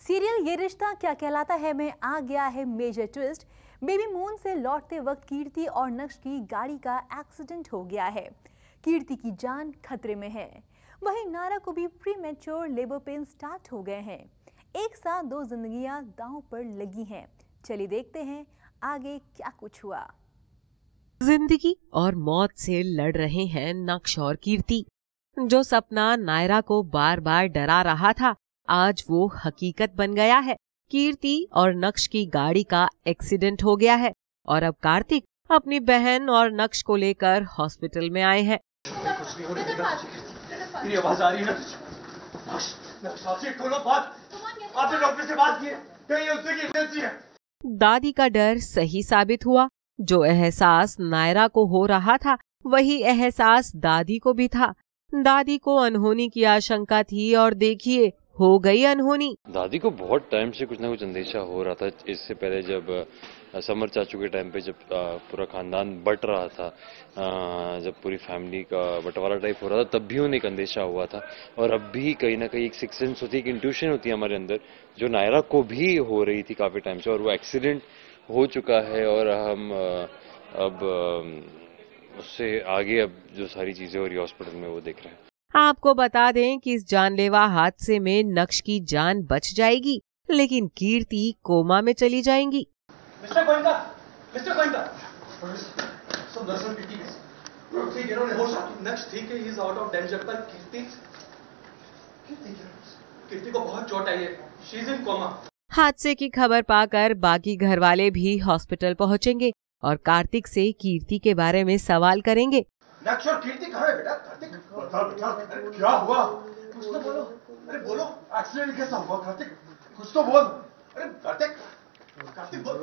Serial ये रिश्ता क्या कहलाता है में आ गया है मेजर ट्विस्ट। बेबी मून से लौटते वक्त कीर्ति और नक्श की गाड़ी का एक्सीडेंट हो गया है। कीर्ति की जान खतरे में है। वहीं नायरा को भी प्रीमेच्योर लेबर पेन स्टार्ट हो गए हैं। एक साथ दो जिंदगियां दांव पर लगी हैं। चलिए देखते हैं आगे क्या कुछ हुआ। जिंदगी और मौत से लड़ रहे हैं नक्श और कीर्ति। जो सपना नायरा को बार बार डरा रहा था, आज वो हकीकत बन गया है। कीर्ति और नक्श की गाड़ी का एक्सीडेंट हो गया है और अब कार्तिक अपनी बहन और नक्श को लेकर हॉस्पिटल में आए हैं। मेरी आवाज आ रही है आपने डॉक्टर से बात की है? कहीं उससे की इमरजेंसी है? दादी का डर सही साबित हुआ। जो एहसास नायरा को हो रहा था, वही एहसास दादी को भी था। दादी को अनहोनी की आशंका थी और देखिए हो गई अनहोनी। दादी को बहुत टाइम से कुछ ना कुछ अंदेशा हो रहा था। इससे पहले जब समर चाचू के टाइम पे जब पूरा खानदान बट रहा था, जब पूरी फैमिली का बंटवारा टाइप हो रहा था, तब भी उन्हें एक अंदेशा हुआ था। और अब भी कहीं ना कहीं एक सिक्स सेंस होती है, एक इंट्यूशन होती है हमारे अंदर, जो नायरा को भी हो रही थी काफी टाइम से। और वो एक्सीडेंट हो चुका है और हम अब उससे आगे अब जो सारी चीजें हो रही है हॉस्पिटल में वो देख रहे हैं। आपको बता दें कि इस जानलेवा हादसे में नक्श की जान बच जाएगी, लेकिन कीर्ति कोमा में चली जाएंगी। मिस्टर गोविंदा, मिस्टर गोविंदा, सब दरअसल ठीक है, होश नक्श ठीक है, he is out of danger, पर कीर्ति को बहुत चोट आई है, शी इज इन कोमा। हादसे की खबर पाकर बाकी घर वाले भी हॉस्पिटल पहुंचेंगे और कार्तिक से कीर्ति के बारे में सवाल करेंगे। नक्श और कीर्ति कहाँ है बेटा? कार्तिक बता, अरे क्या हुआ? कुछ तो बोलो, अरे बोलो, एक्सीडेंट कैसा हुआ? कार्तिक कुछ तो बोल। अरे कार्तिक बोल।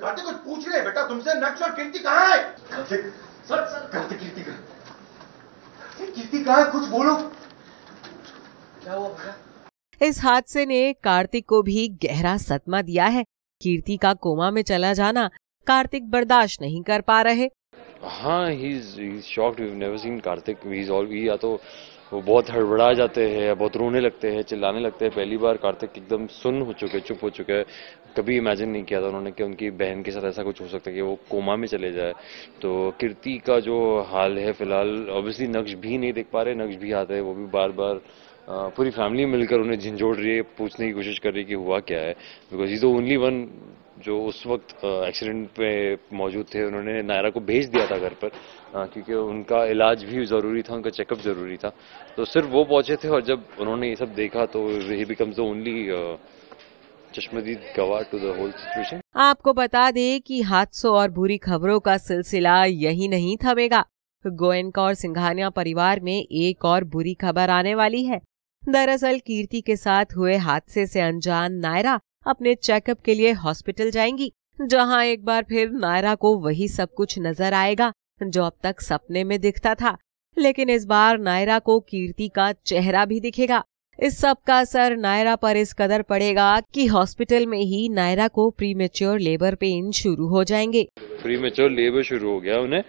कार्तिक कुछ पूछ रहे बेटा तुमसे, नक्श और कीर्ति कहाँ है? कार्तिक सर कार्तिक कीर्ति कहाँ है? कुछ बोलो, क्या हुआ बेटा? इस हादसे ने कार्तिक को भी गहरा सदमा दिया है। कीर्ति का कोमा में चला जाना कार्तिक बर्दाश्त नहीं कर पा रहे। हाँ, he is shocked. We have never seen Kartik. या तो वो बहुत हड़बड़ा जाते हैं, बहुत रोने लगते हैं, चिल्लाने लगते हैं। पहली बार कार्तिक एकदम सुन्न हो चुके, चुप हो चुके हैं। कभी इमेजिन नहीं किया था उन्होंने कि उनकी बहन के साथ ऐसा कुछ हो सकता है कि वो कोमा में चले जाए। तो कीर्ति का जो हाल है फिलहाल, ऑब्वियसली नक्श भी नहीं देख पा रहे। नक्श भी आते हैं, वो भी बार बार पूरी फैमिली मिलकर उन्हें झंझोड़ रही है, पूछने की कोशिश कर रही है कि हुआ क्या है। Because is the only one जो उस वक्त एक्सीडेंट पे मौजूद थे। उन्होंने नायरा को भेज दिया था घर पर, क्योंकि उनका इलाज भी जरूरी था, उनका चेकअप जरूरी था। तो सिर्फ वो पहुंचे थे और जब उन्होंने ये सब देखा तो ही बिकम्स द ओनली चश्मदीद गवाह टू द होल सिचुएशन। आपको बता दें कि हादसों और बुरी खबरों का सिलसिला यही नहीं थमेगा। गोयनका और सिंघानिया परिवार में एक और बुरी खबर आने वाली है। दरअसल कीर्ति के साथ हुए हादसे से अनजान नायरा अपने चेकअप के लिए हॉस्पिटल जाएंगी, जहां एक बार फिर नायरा को वही सब कुछ नजर आएगा जो अब तक सपने में दिखता था। लेकिन इस बार नायरा को कीर्ति का चेहरा भी दिखेगा। इस सब का असर नायरा पर इस कदर पड़ेगा कि हॉस्पिटल में ही नायरा को प्रीमेच्योर लेबर पेन शुरू हो जाएंगे। प्रीमेच्योर लेबर शुरू हो गया उन्हें,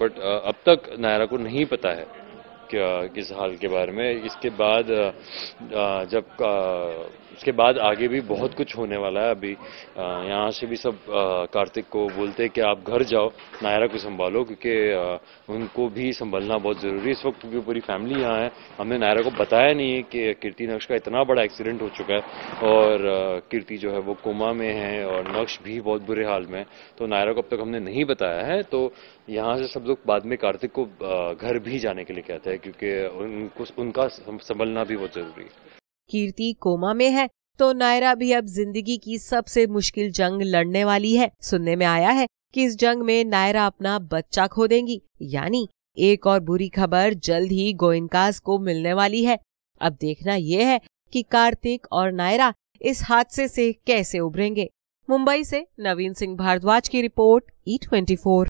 बट अब तक नायरा को नहीं पता है क्या किस हाल के बारे में। इसके बाद आगे भी बहुत कुछ होने वाला है। अभी यहाँ से भी सब कार्तिक को बोलते हैं कि आप घर जाओ, नायरा को संभालो, क्योंकि उनको भी संभलना बहुत जरूरी है इस वक्त, क्योंकि पूरी फैमिली यहाँ है। हमने नायरा को बताया नहीं है कि कीर्ति नक्श का इतना बड़ा एक्सीडेंट हो चुका है और कीर्ति जो है वो कोमा में है और नक्श भी बहुत बुरे हाल में है। तो नायरा को अब तक हमने नहीं बताया है। तो यहाँ से सब लोग बाद में कार्तिक को घर भी जाने के लिए कहते हैं, क्योंकि उनका संभलना भी बहुत जरूरी है। कीर्ति कोमा में है तो नायरा भी अब जिंदगी की सबसे मुश्किल जंग लड़ने वाली है। सुनने में आया है कि इस जंग में नायरा अपना बच्चा खो देंगी। यानी एक और बुरी खबर जल्द ही गोयनकास को मिलने वाली है। अब देखना यह है कि कार्तिक और नायरा इस हादसे से कैसे उभरेंगे। मुंबई से नवीन सिंह भारद्वाज की रिपोर्ट, E24।